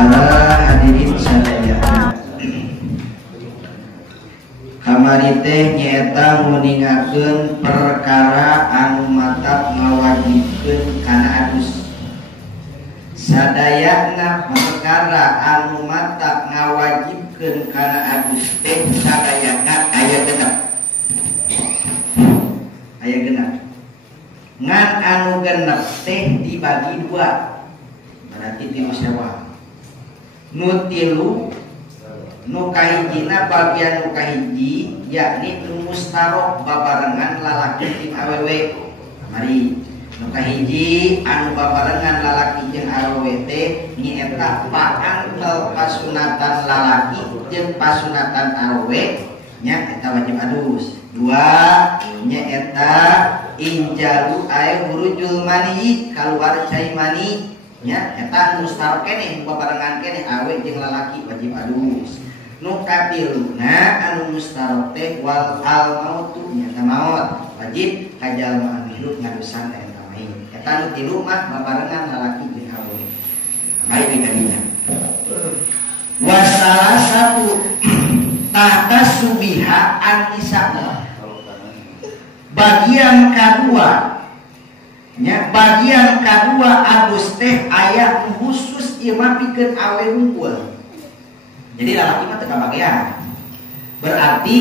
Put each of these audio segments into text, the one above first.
Para hadirin sadaya, kamari teh nyaeta nguningakeun perkara anu matap ngawajibkeun kana adus. Sadayana perkara anu matap ngawajibkeun kana adus teh sadayana aya genep. Aya genep. Ngan anu genep teh dibagi dua. Berarti tilu sewa. Nu tilu nu kahijina bagian nu kahiji yakni nu mustarok babarengan lalaki jeung awewe. Mari nu kahiji anu babarengan lalaki jeung awewe teh nyaeta paantel pasunatan lalaki jeung pasunatan awewe nya eta wajib adus. Dua nyaeta injalu ae hurujul mani kaluar cai mani nya eta mustarok keneh babarengan keneh awe jeung lalaki wajib adus. Nu katiluna anu mustarok teh wal al mautu nya maut wajib kajalma anu hidup ngadusan eta main. Eta nu tilu mah babarengan lalaki jeung awe. Baik dikadinya. Wasalah satu tahta subiha an-nisa. Bagian kedua nya bagian kedua adus teh aya khusus ieu mah pikeun awe hungkul. Jadi lalaki mah teu kabagean. Berarti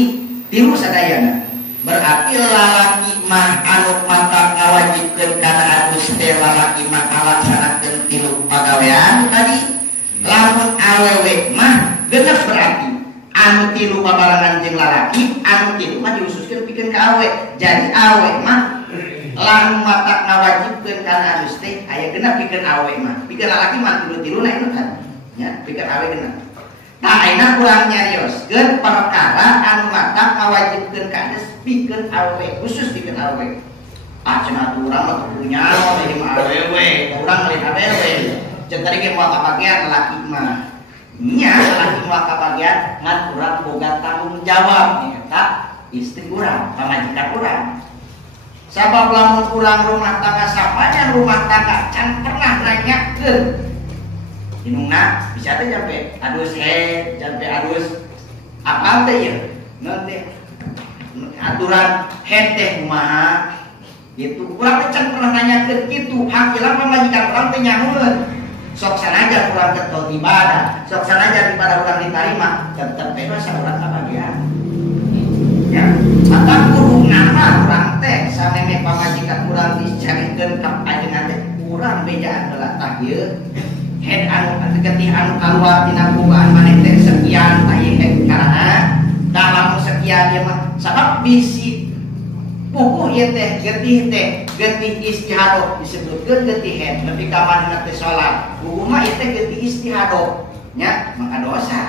tilu sadayana. Berarti lalaki mah anu mantap ngawajibkeun kana adus teh lalaki mah ngalaksanakeun tilu pagawean tadi. Lamun awewe mah genep berarti anu tilu babarengan jeung lalaki, anu tilu mah diususkeun pikeun ka awe. Jadi awe mah lamun mata ngawajibkeun kana adus teh aya genep pikeun awe mah. Pikeun lalaki mah tilu-tiluna itu kan. Ya, pikeun awe genep. Nah, ayeuna kurang nyarioskeun perkara anu mata ngawajibkeun ka adus pikeun awe, khusus pikeun awe. Ah cenah urang mah punya dari awewe, urang lain awewe. Ceuk tadi ge moal kabagean lalaki mah. Nya lalaki moal kabagean ngan urang boga tanggung jawab eta istri urang, pamajikan urang. Sabab lamun urang rumah tangga sapanjang rumah tangga can pernah nanyakeun inungna bisa teh jampe adus jampe adus apal teh ieu nanti aturan teh kumaha gitu. Urang teh can pernah nanyakeun kitu, hakilah pamajikan urang teh nyahoeun. Sok sanajan urang tetep ibadah, sok sanajan ibadah urang ditarima, tetep teh saurang kabagean. Ya, atau kudu nama urang teh sameme pamajikan urang dicarikeun ka ajengan teh urang bejaan heula tah ieu head anu getih anu kaluar dina bukaan maneh teh sekian tah ieu head karana da lamun sekian ieu mah sabab bisi pupuh ieu teh getih istihadoh disebutkeun getih head nepi ka manehna teh salat pupuh mah ieu teh getih istihadoh nya mangka dosa.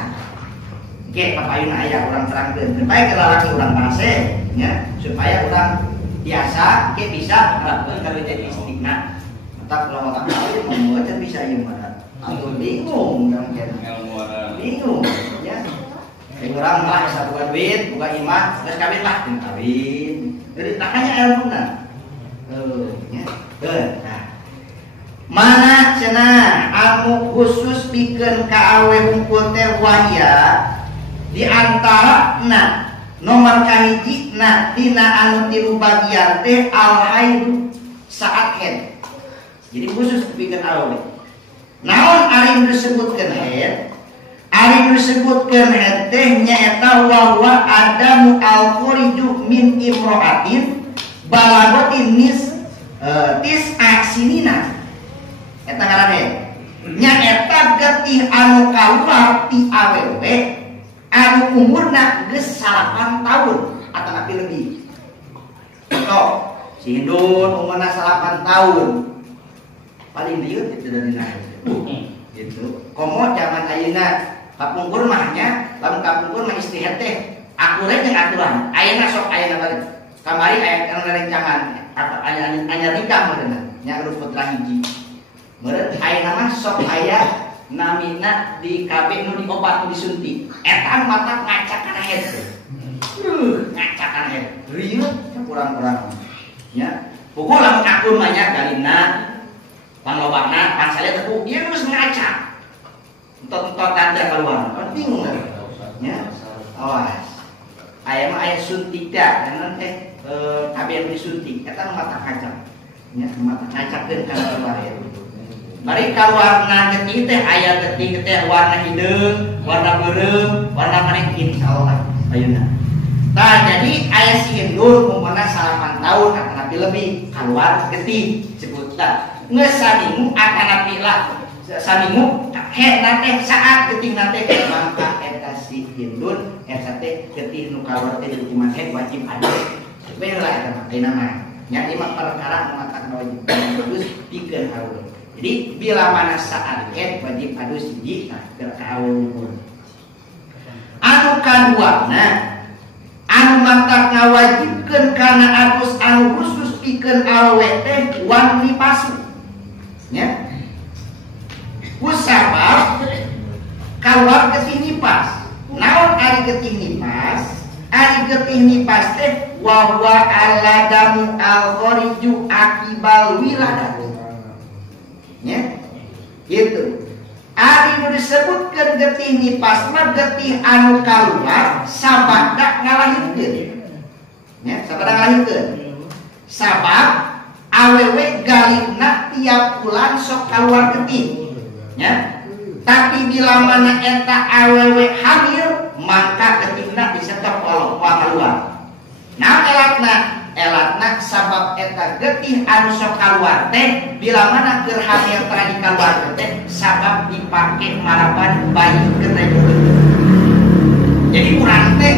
Oke, papayun aya urang terangkeun supaya ke lalaki urang bangse nya supaya urang biasa ke bisa ngelakukeun kalau jadi istiqna. Mata kalau mata kali mau can bisa ieu mah. Atuh bingung yang bingung ya. Urang mah asa boga duit, boga imah, geus kawin lah teu kawin. Jadi takanya ilmuna. Ya. Nah. Mana cenah anu khusus pikeun ka awe hungkul teh wahya di antara nomor kahiji dina anu tilu bagian teh al haid saat haid. Jadi khusus pikeun awe. Naon ari nu disebutkeun haid? Ari nu disebutkeun haid teh nyaeta wa adamu al khuriju min imra'atin balagotin tis aksinina. Eta ngaran haid. Nyaeta getih anu kaluar ti awewe anu umurna geus 8 tahun atau lebih. Contoh, si Hindun umurna 8 tahun. Paling lieur itu dari gitu. Komo zaman ayeuna kapungkur mah nya, lamun kapungkur mah istihad teh akurat jeung aturan. Ayeuna sok ayeuna balik. Kamari aya anu rencangan aya nikah meureunna, nya urus putra hiji. Meureun ayeuna mah sok aya namina di KB nu diobat nu disuntik. Eta mata ngacakan head. Ngacakan head. Rieuh kurang-kurang. Ya. Pokok lamun akun mah nya galina panglobana pansale teh ieu geus ngacak. entot tanda keluar. Penting nggak? Ya, awas. Ayam ayam suntik dah, karena tapi yang disuntik, kita mata kaca, ya mata kaca kan keluar ya. Mari keluar getih teh ayam getih teh warna hidung, warna berem, warna mana insya Allah. Ayeuna. Nah jadi ayah si Hindur umurna 8 tahun akan nabi lebih keluar getih sebutlah ngesamimu akan nabi lah samimu nate saat getih nate maka eta si Hindur eta teh getih nu keluar teh di hukuman wajib ada bela eta mah nama nya lima perkara mengatakan wajib terus pikeun haul. Jadi bila mana saat wajib adu siji nah kerkaul anu kaduana anu mantap ngawajibkeun kana atus anu khusus pikeun awewe teh wan nipasu nya kusabab keluar getih nipas naon ari getih nipas teh wa huwa aladamu al-khariju akibal wiladati nya gitu. Ari nu disebutkeun getih nipas mah getih anu kaluar sabada ngalahirkeun. Nya, sabada ngalahirkeun. Sabab awewe galihna tiap bulan sok kaluar getih. Nya. Tapi bila mana eta awewe hamil, maka getihna disetop walau kaluar. Nah, elatna sabab eta getih anu sok kaluar teh bila mana keur hamil tara dikaluar teh sabab dipake marapan bayi ketemu. Jadi urang teh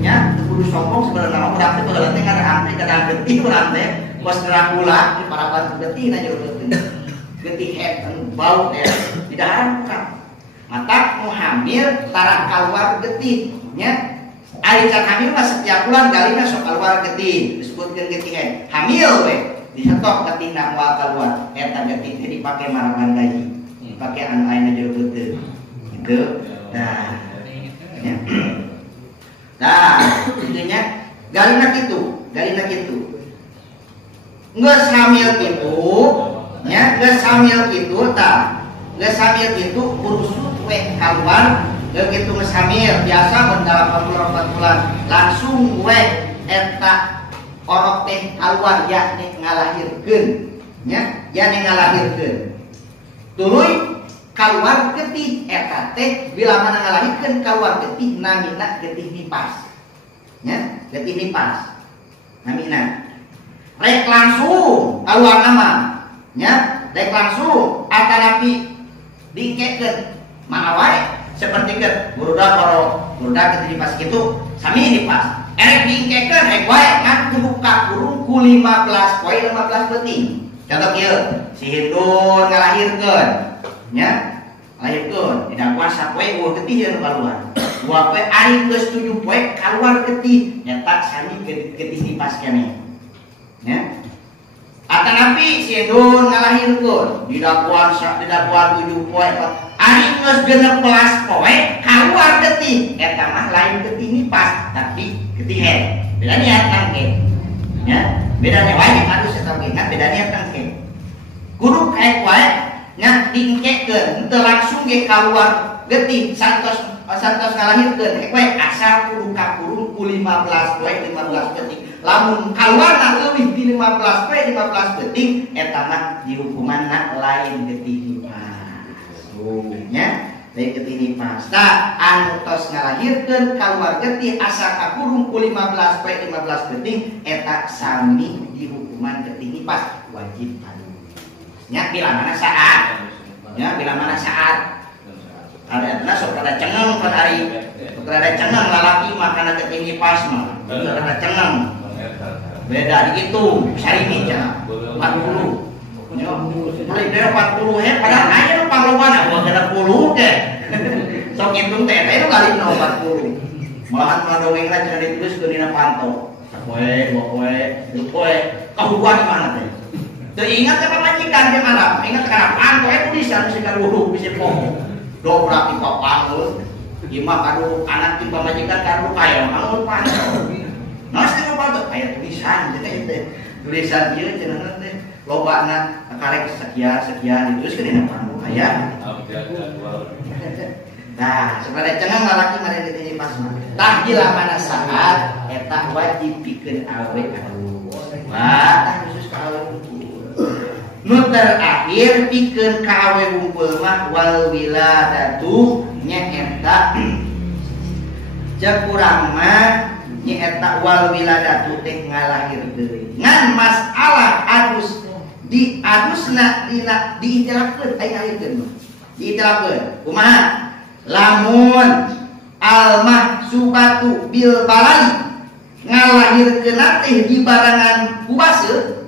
nya kudu sombong sebenarnya urang teh baheula teh ngadaang teh kada getih urang teh bos Dracula di marapan getih na jeung getih het bau teh di daharan urang. Mata mau hamil tara kaluar getih nya ari can hamil mah setiap bulan galina sok keluar getih disebutkeun getih hamil we disetok getihna moal keluar eta getih teh dipake marapan gaji dipake anu ayeuna jero beuteung gitu nah ya nah intinya galina kitu geus hamil kitu nya geus hamil kitu tah geus hamil kitu urusut we kaluar begitu hamil biasa dalam 44 bulan langsung we eta orok teh keluar yakni ngalahirkeun nya yakni ngalahirkeun tuluy keluar getih eta teh bila mana ngalahirkeun keluar getih namina getih nipas nya getih nipas namina rek langsung keluar nama nya rek langsung atanapi dingkekeun mana wae seperti ke burudak getih nipas gitu sami nipas erek diingkekeun rek wae ngan kudu kakurung ku 15 poe 15 detik contoh kieu si Hindur ngalahirkeun nya lahirkeun dina puasa poe eueuh getih anu kaluar 2 poe ari geus 7 poe kaluar getih nyata sami getih nipas keneh nya atanapi si Hindur ngalahirkeun di dakuan 7 poe ari geus 16 poe kaluar getih eta mah lain getih nipas tapi getih het beda niat nangke nya bedanya wae harus eta oge kan beda niat nangke kudu kaek wae nya diingkekeun teu langsung ge kaluar getih santos ngalahirkeun kaek wae asal kudu kakurung ku 15 poe 15 detik lamun kaluarna leuwih di 15 poe 15 detik eta mah dihukumanna lain getih nipas nya lain getih nipas tah anu tos ngalahirkeun kaluar getih asa kakurung ku 15 poe 15 detik eta sami dihukuman getih nipas wajib adu nya bila mana saat ada sok kada cengeng kan hari kada cengeng lalaki mah kana getih nipas mah kada cengeng beda dikitu sarimi cenah 40 nya mulai dari 40 padahal aya nu panglobana gua kada 10 teh sok ngitung teh eta kali 40 malahan madongengna cenah dituliskeun dina panto poe kahuruan mana teh teu ingat ka pamajikan jeung Arab ingat ka panto tulisan sika wudu bisi poho dobrak di papangeun imah kadu anak ti pamajikan kadu kaya mangun panto naos teh panto aya tulisan tulisan ieu cenah teh lobana karek sekian dituliskeun dina panto aya ya. Nah, sebenarnya cenah lalaki mari ditanya pas mah. Tah gila mana saat eta wajib pikeun awe adus. Wah, tah khusus ka awe unggul. Nu terakhir pikeun ka awe unggul mah wal wiladatu nya eta cek urang mah nya eta wal wiladatu teh ngalahir deui. Ngan masalah adus di adusna dina diitilafkeun aya ngahirkeun. Diitilafkeun. Kumaha? Lamun almah subatu bil balai ngalahirkeun teh di barangan kubaseur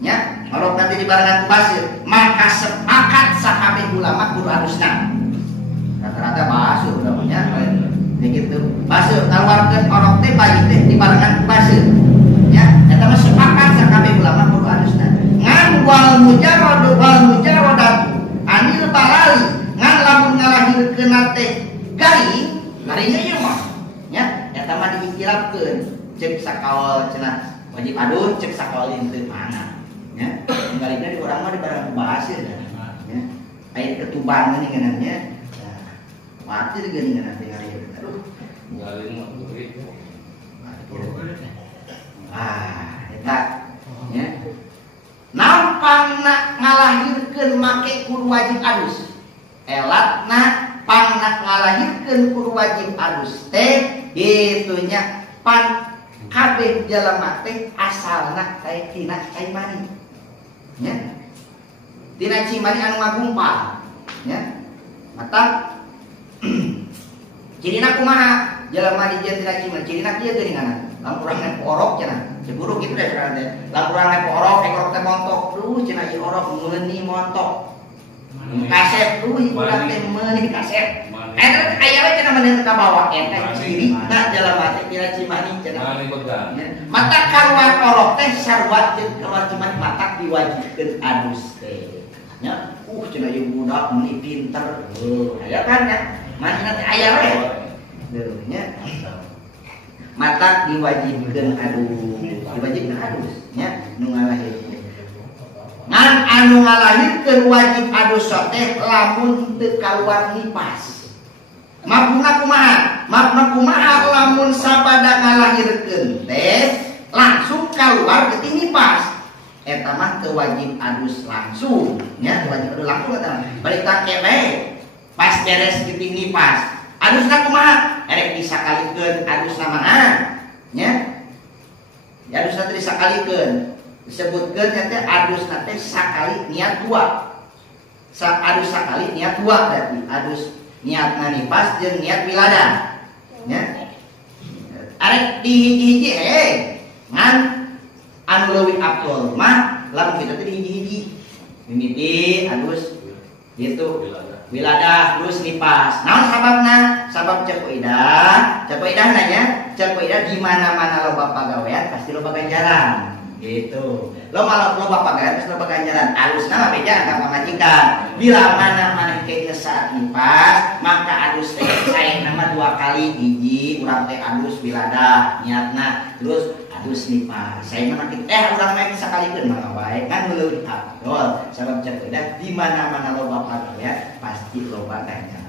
nya marok teh di barangan kubaseur maka sepakat sakabeh ulama kudu adusna rata-rata baseur namanya begitu baseur ngaluarkeun orok teh bayi teh di barangan kubaseur nya eta mah sepakat sakabeh ulama kudu adusna ngan wal mujarrad anil balali ngan lamun ngalahirkeun teh garingnya ieu mah nya eta mah diiktirafkeun cek sakawal cenah wajib adus cek sakawal teu mana nya garingna di urang mah di barang bahasa nya aya ketuban geuningan nya mati di geuningan teh garing aduh garing mah duit eta nya nampangna ngalahirkeun make kudu wajib adus elatna pangna ngalahirkeun kudu wajib adus teh gitunya pan kabeh jalema teh asalna kayak tina cai mani nya tina cimani anu ngagumpal nya mata cirina kumaha jalema di tina cimani cirina kieu geuningan lamun urang ngan orok cenah ceburu kitu deh karana teh lamun urang ngan orok teh montok duh cenah ieu orok meuni montok kaset tuh hiburan teh meuni kaset eta aya we cenah meunang ka bawah eta ciri na jalema teh kira cimani cenah mata karuan orok teh sarua jeung karuan cimani matak diwajibkeun adus teh nya cenah ieu budak meuni pinter aya kan nya manehna teh aya we nya matak diwajibkeun adus nya nu ngalahirkeun ngan anu ngalahirkeun wajib adus teh lamun teu kaluar nipas. Mafhumna kumaha lamun sabada ngalahirkeun teh langsung kaluar geuting nipas. Eta mah teu wajib adus langsung, nya teu wajib adus langsung eta. Bari tak kewe pas beres geuting nipas. Adusna kumaha? Erek disakalikeun adusna mana? Nya. Ya adusna teh disakalikeun. Disebutkeun teh adusna teh sakali niat dua. Adus sakali niat dua berarti adus niatna nipas jeung niat wiladah. Nya. Arek di hiji-hiji ngan anu leuwih afdol mah lamun kita teh di hiji-hiji. Mimiti adus gitu wiladah terus nipas. Naon sababna? Sabab cek waidah nanya, cek waidah di mana-mana loba pagawean pasti loba ganjaran. Gitu. Loba pagawean pasti loba ganjaran. Alusna mah beda ka pamajikan. Bila mana ke saat nipas, maka adus teh sae nama 2 kali hiji urang teh adus wiladah niatna terus adus nipas. Sae mah urang mah sakalikeun mah wae kan leuwih afdol. Sabab cek waidah di mana-mana loba pagawean pasti loba ganjaran.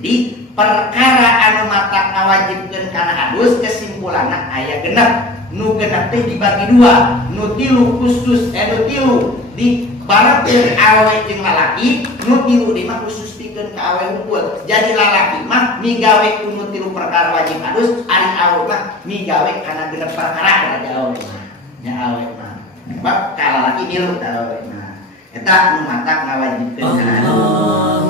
Jadi perkara anu matak ngawajibkeun kana adus kesimpulanna aya genep. Nu genep teh dibagi 2. Nu tilu khusus nu tilu di barepeun awe jeung lalaki, nu tilu di mah khusus pikeun ka awe unggul. Jadi lalaki mah migawe nu tilu perkara wajib adus, ari awe mah migawe kana genep perkara kana awe mah. Nya awe mah. Sebab ka lalaki milu ka awe mah. Eta nu matak ngawajibkeun kana adus.